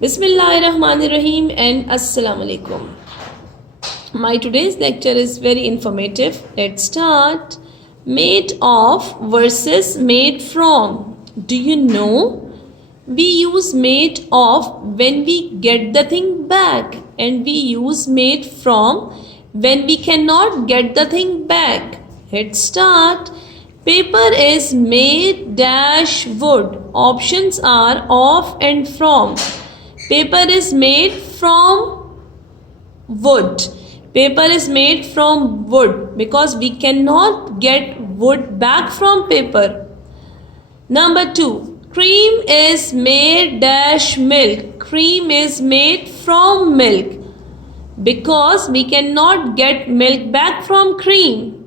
Bismillahirrahmanirrahim and Assalamu alaikum. My today's lecture is very informative. Let's start. Made of versus made from. Do you know? We use made of when we get the thing back, and we use made from when we cannot get the thing back. Let's start. Paper is made dash wood. Options are of and from. Paper is made from wood. Paper is made from wood because we cannot get wood back from paper. Number 2. Cream is made dash milk. Cream is made from milk because we cannot get milk back from cream.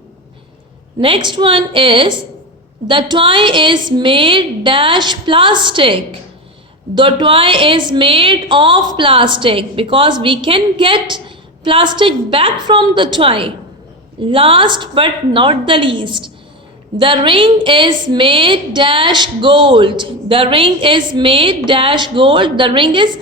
Next one is the toy is made dash plastic. The toy is made of plastic because we can get plastic back from the toy. Last but not the least, the ring is made dash gold. The ring is made dash gold. The ring is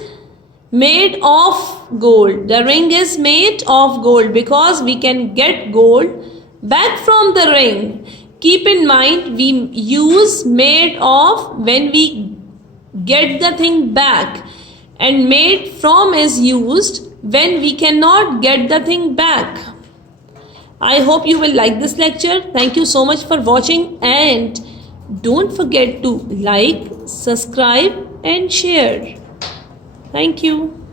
made of gold. The ring is made of gold because we can get gold back from the ring. Keep in mind, we use made of when we get the thing back, and made from is used when we cannot get the thing back. I hope you will like this lecture. Thank you so much for watching, and don't forget to like, subscribe and share. Thank you.